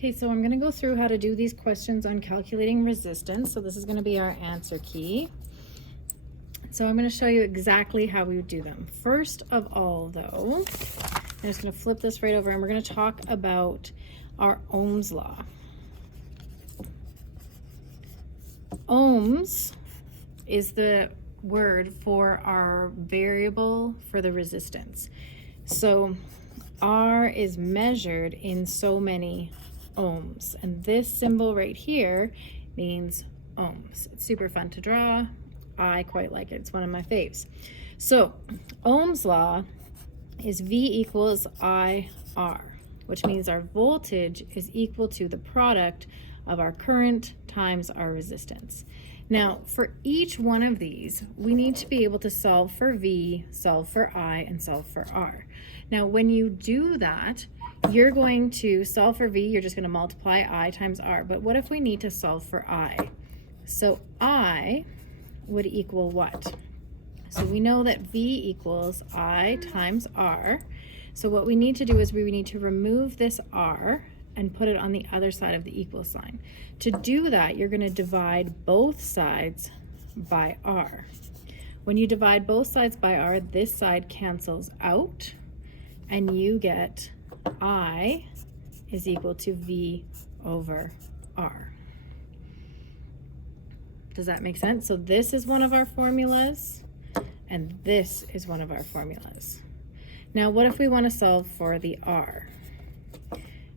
Okay, so I'm going to go through how to do these questions on calculating resistance. So this is going to be our answer key. So I'm going to show you exactly how we would do them. First of all, though, I'm just going to flip this right over and we're going to talk about our Ohm's law. Ohms is the word for our variable for the resistance. So R is measured in so many ohms, and this symbol right here means ohms. It's super fun to draw. I quite like it. It's one of my faves. So Ohm's law is V equals IR, which means our voltage is equal to the product of our current times our resistance. Now, for each one of these, we need to be able to solve for V, solve for I, and solve for R. Now, when you do that, you're going to solve for V, you're just going to multiply I times R. But what if we need to solve for I? So I would equal what? So we know that V equals I times R. So what we need to do is we need to remove this R and put it on the other side of the equal sign. To do that, you're going to divide both sides by R. When you divide both sides by R, this side cancels out, and you get I is equal to V over R. Does that make sense? So this is one of our formulas, and this is one of our formulas. Now, what if we want to solve for the R?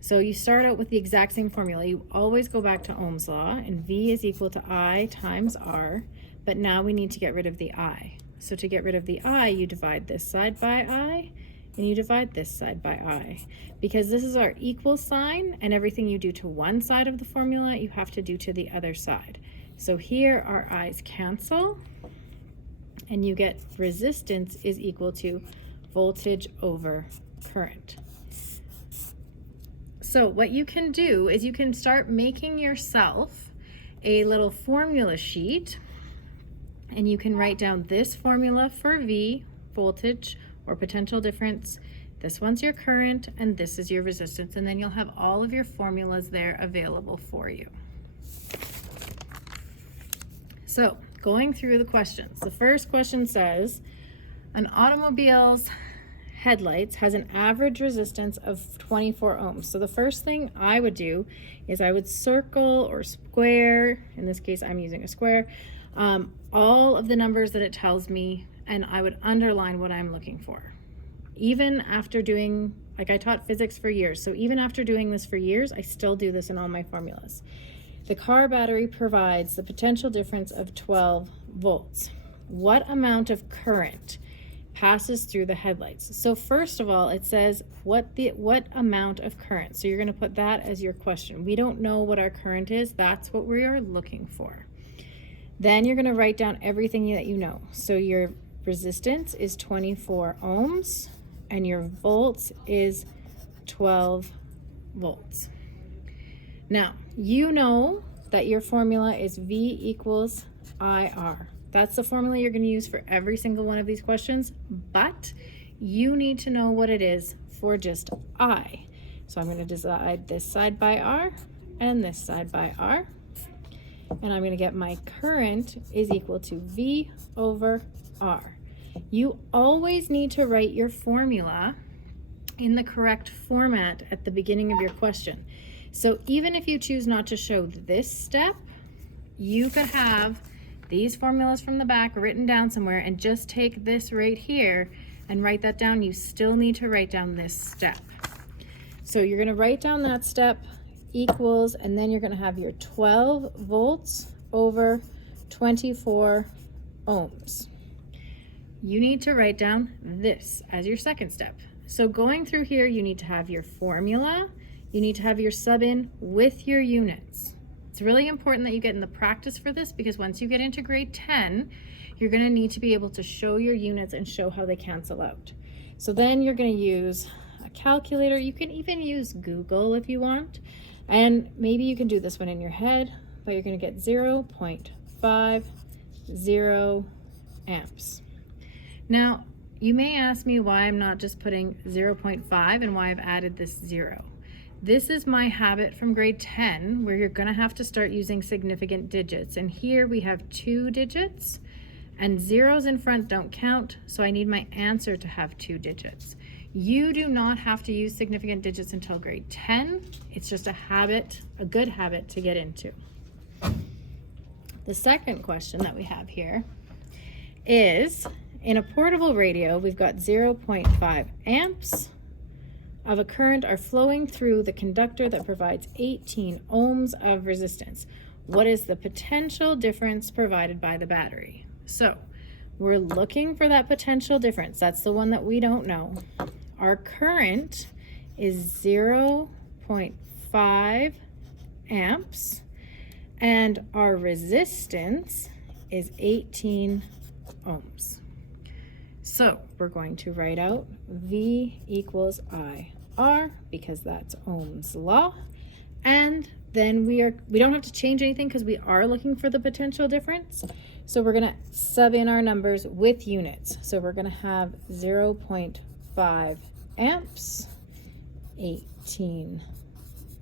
So you start out with the exact same formula. You always go back to Ohm's law, and V is equal to I times R, but now we need to get rid of the I. So to get rid of the I, you divide this side by I, and you divide this side by I. Because this is our equal sign, and everything you do to one side of the formula, you have to do to the other side. So here our I's cancel, and you get resistance is equal to voltage over current. So what you can do is you can start making yourself a little formula sheet, and you can write down this formula for V, voltage or potential difference. This one's your current, and this is your resistance, and then you'll have all of your formulas there available for you. So going through the questions, the first question says, an automobile's headlights has an average resistance of 24 ohms. So the first thing I would do is I would circle or square, in this case I'm using a square, all of the numbers that it tells me, and I would underline what I'm looking for. Even after doing, like I taught physics for years, so even after doing this for years, I still do this in all my formulas. The car battery provides the potential difference of 12 volts. What amount of current passes through the headlights? So first of all, it says what amount of current. So you're going to put that as your question. We don't know what our current is. That's what we are looking for. Then you're going to write down everything that you know. So your resistance is 24 ohms and your volts is 12 volts. Now, you know that your formula is V equals IR. That's the formula you're going to use for every single one of these questions, but you need to know what it is for just I. So I'm going to divide this side by R and this side by R, and I'm going to get my current is equal to V over R. You always need to write your formula in the correct format at the beginning of your question. So even if you choose not to show this step, you could have these formulas from the back written down somewhere and just take this right here and write that down. You still need to write down this step. So you're going to write down that step equals, and then you're going to have your 12 volts over 24 ohms. You need to write down this as your second step. So going through here, you need to have your formula, you need to have your sub-in with your units. It's really important that you get in the practice for this, because once you get into grade 10, you're going to need to be able to show your units and show how they cancel out. So then you're going to use a calculator. You can even use Google if you want, and maybe you can do this one in your head, but you're going to get 0.50 amps. Now, you may ask me why I'm not just putting 0.5 and why I've added this 0. This is my habit from grade 10, where you're gonna have to start using significant digits. And here we have 2 digits, and zeros in front don't count, so I need my answer to have 2 digits. You do not have to use significant digits until grade 10. It's just a habit, a good habit to get into. The second question that we have here is, in a portable radio, we've got 0.5 amps of a current are flowing through the conductor that provides 18 ohms of resistance. What is the potential difference provided by the battery? So we're looking for that potential difference. That's the one that we don't know. Our current is 0.5 amps, and our resistance is 18 ohms. So we're going to write out V equals IR, because that's Ohm's law. And then we don't have to change anything because we are looking for the potential difference. So we're gonna sub in our numbers with units. So we're gonna have 0.5 amps, 18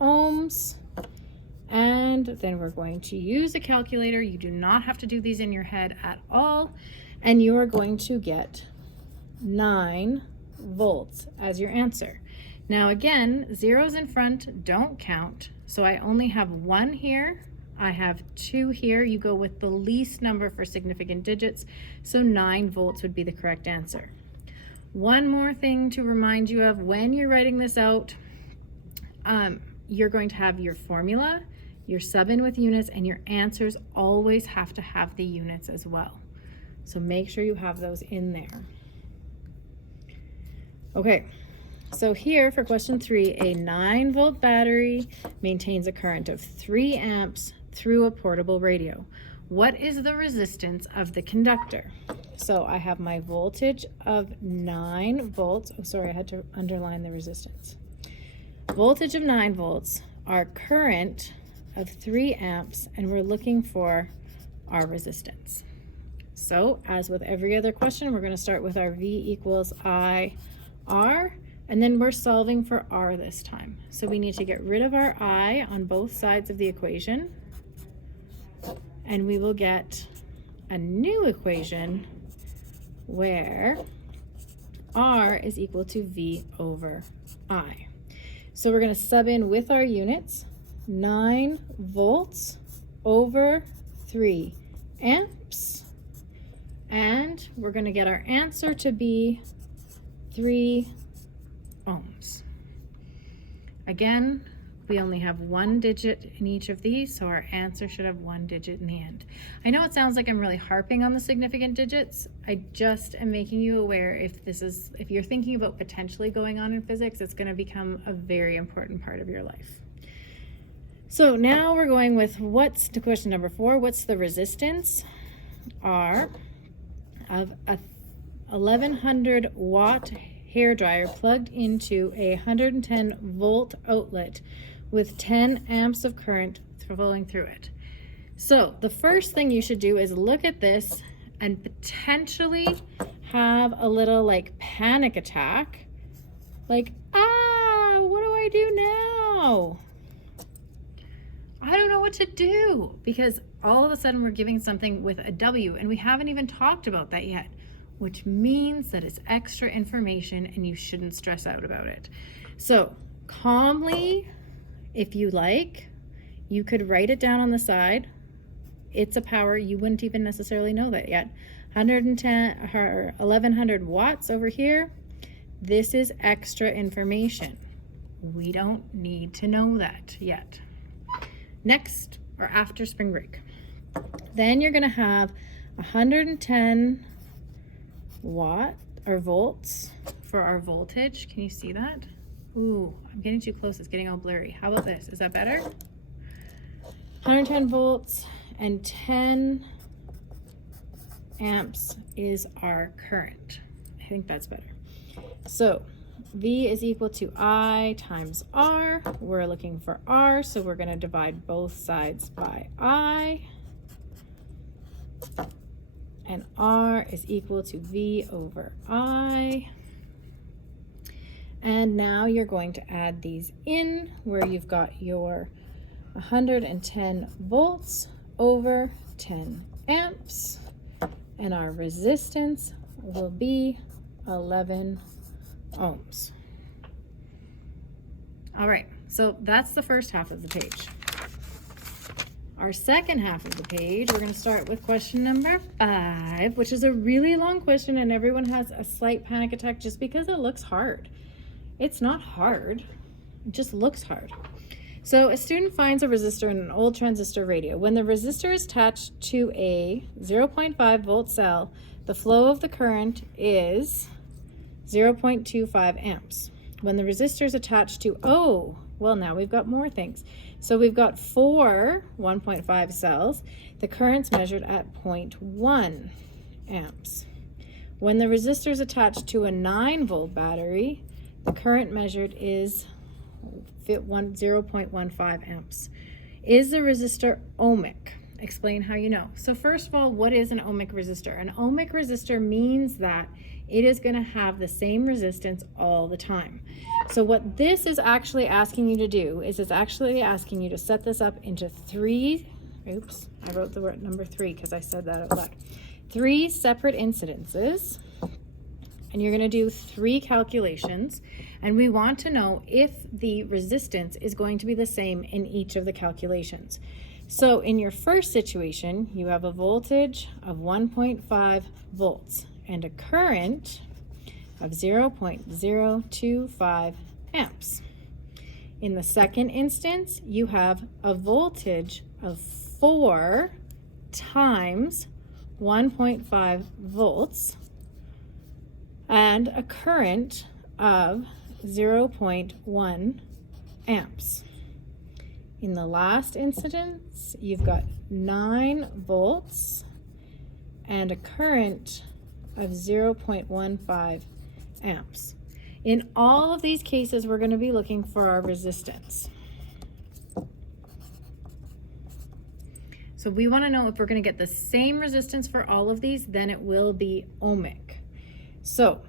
ohms, and then we're going to use a calculator. You do not have to do these in your head at all. And you are going to get 9 volts as your answer. Now again, zeros in front don't count, so I only have 1 here. I have 2 here. You go with the least number for significant digits, so 9 volts would be the correct answer. One more thing to remind you of when you're writing this out, you're going to have your formula, your sub in with units, and your answers always have to have the units as well. So make sure you have those in there. Okay, so here for question 3, a 9-volt battery maintains a current of 3 amps through a portable radio. What is the resistance of the conductor? So I have my voltage of 9 volts. Oh, sorry, I had to underline the resistance. Voltage of 9 volts, our current of 3 amps, and we're looking for our resistance. So as with every other question, we're going to start with our V equals IR, and then we're solving for R this time. So we need to get rid of our I on both sides of the equation, and we will get a new equation where R is equal to V over I. So we're going to sub in with our units, 9 volts over 3 amps, and we're going to get our answer to be 3 ohms. Again, we only have 1 digit in each of these, so our answer should have 1 digit in the end. I know it sounds like I'm really harping on the significant digits. I just am making you aware if you're thinking about potentially going on in physics, it's going to become a very important part of your life. So now we're going with what's to question number 4. What's the resistance? R of a 1100 watt hair dryer plugged into a 110 volt outlet with 10 amps of current flowing through it. So the first thing you should do is look at this and potentially have a little like panic attack, like, what do I do now? I don't know what to do, because all of a sudden we're giving something with a W and we haven't even talked about that yet, which means that it's extra information and you shouldn't stress out about it. So calmly, if you like, you could write it down on the side. It's a power, you wouldn't even necessarily know that yet. 110 or 1100 watts over here. This is extra information. We don't need to know that yet. Next, or after spring break, then you're going to have 110 watt or volts for our voltage. Can you see that? Ooh, I'm getting too close. It's getting all blurry. How about this? Is that better? 110 volts and 10 amps is our current. I think that's better. So V is equal to I times R. We're looking for R, so we're going to divide both sides by I. And R is equal to V over I. And now you're going to add these in where you've got your 110 volts over 10 amps, and our resistance will be 11 ohms. All right, so that's the first half of the page. Our second half of the page, we're going to start with question number 5, which is a really long question, and everyone has a slight panic attack just because it looks hard. It's not hard, it just looks hard. So a student finds a resistor in an old transistor radio. When the resistor is attached to a 0.5 volt cell, the flow of the current is 0.25 amps. When the resistor is attached to, well, now we've got more things. So we've got 4 1.5 cells. The current's measured at 0.1 amps. When the resistor is attached to a 9 volt battery, the current measured is 0.15 amps. Is the resistor ohmic? Explain how you know. So first of all, what is an ohmic resistor? An ohmic resistor means that it is going to have the same resistance all the time. So what this is actually asking you to do is it's actually asking you to set this up into 3, oops, I wrote the word number 3 because I said that out loud. 3 separate incidences, and you're going to do 3 calculations, and we want to know if the resistance is going to be the same in each of the calculations. So in your first situation, you have a voltage of 1.5 volts and a current of 0.025 amps. In the second instance, you have a voltage of 4 times 1.5 volts and a current of 0.1 amps. In the last instance, you've got 9 volts and a current of 0.15 amps. In all of these cases, we're going to be looking for our resistance. So we want to know if we're going to get the same resistance for all of these, then it will be ohmic. So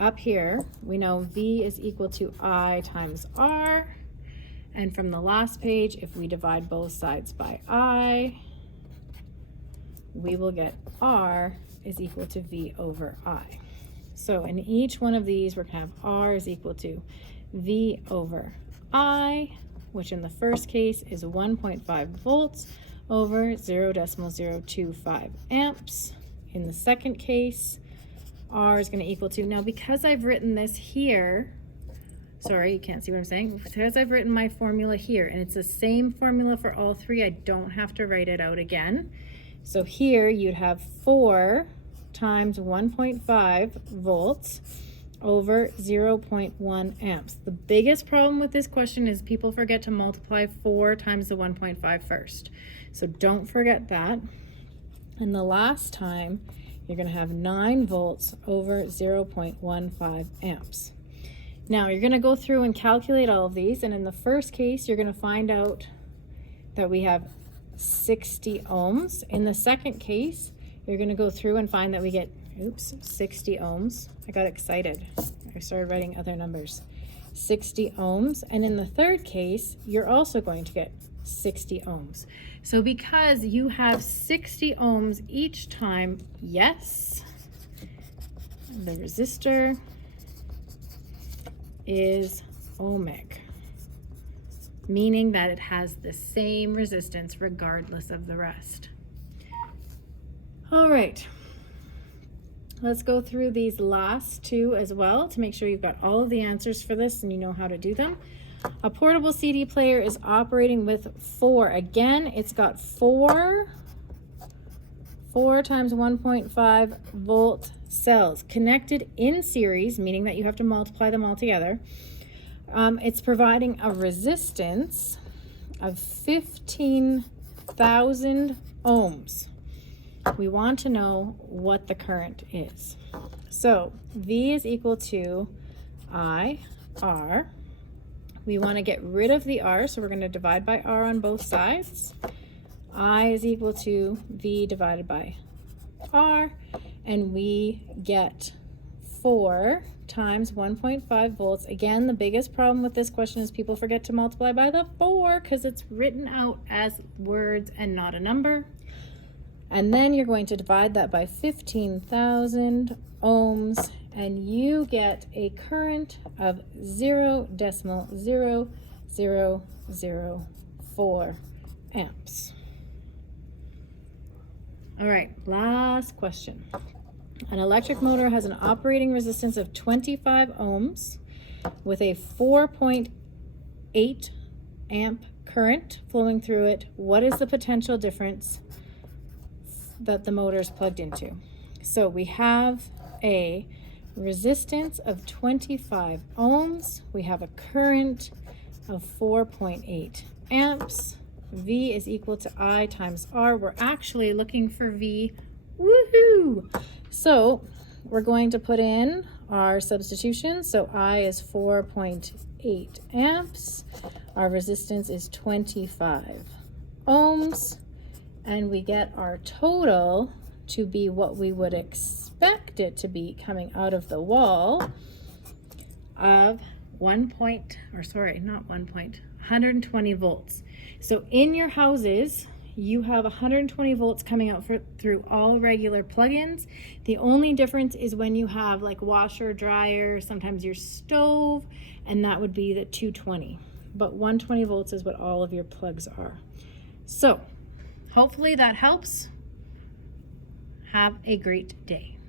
up here, we know V is equal to I times R. And from the last page, if we divide both sides by I, we will get R is equal to V over I. So in each one of these, we're going to have R is equal to V over I, which in the first case is 1.5 volts over 0.025 amps. In the second case, R is going to equal to, now because I've written this here, sorry, you can't see what I'm saying, because I've written my formula here, and it's the same formula for all 3, I don't have to write it out again. So here you'd have 4 times 1.5 volts over 0.1 amps. The biggest problem with this question is people forget to multiply 4 times the 1.5 first. So don't forget that. And the last time, you're going to have 9 volts over 0.15 amps. Now you're going to go through and calculate all of these, and in the first case, you're going to find out that we have 60 ohms. In the second case, you're going to go through and find that we get, 60 ohms. I got excited. I started writing other numbers. 60 ohms. And in the third case, you're also going to get 60 ohms. So because you have 60 ohms each time, yes, the resistor is ohmic, meaning that it has the same resistance regardless of the rest. All right, let's go through these last 2 as well to make sure you've got all of the answers for this and you know how to do them. A portable CD player is operating with 4. Again, it's got 4 times 1.5 volt cells connected in series, meaning that you have to multiply them all together. It's providing a resistance of 15,000 ohms. We want to know what the current is. So V is equal to IR. We want to get rid of the R, so we're going to divide by R on both sides. I is equal to V divided by R, and we get 4 times 1.5 volts. Again, the biggest problem with this question is people forget to multiply by the 4 because it's written out as words and not a number. And then you're going to divide that by 15,000 ohms, and you get a current of 0.0004 amps. All right, last question. An electric motor has an operating resistance of 25 ohms with a 4.8 amp current flowing through it. What is the potential difference that the motor is plugged into? So we have a resistance of 25 ohms. We have a current of 4.8 amps. V is equal to I times R. We're actually looking for V. Woohoo! So we're going to put in our substitution. So I is 4.8 amps. Our resistance is 25 ohms. And we get our total to be what we would expect it to be coming out of the wall of 120 volts. So in your houses, you have 120 volts coming out through all regular plugins. The only difference is when you have like washer, dryer, sometimes your stove, and that would be the 220. But 120 volts is what all of your plugs are. So hopefully that helps. Have a great day.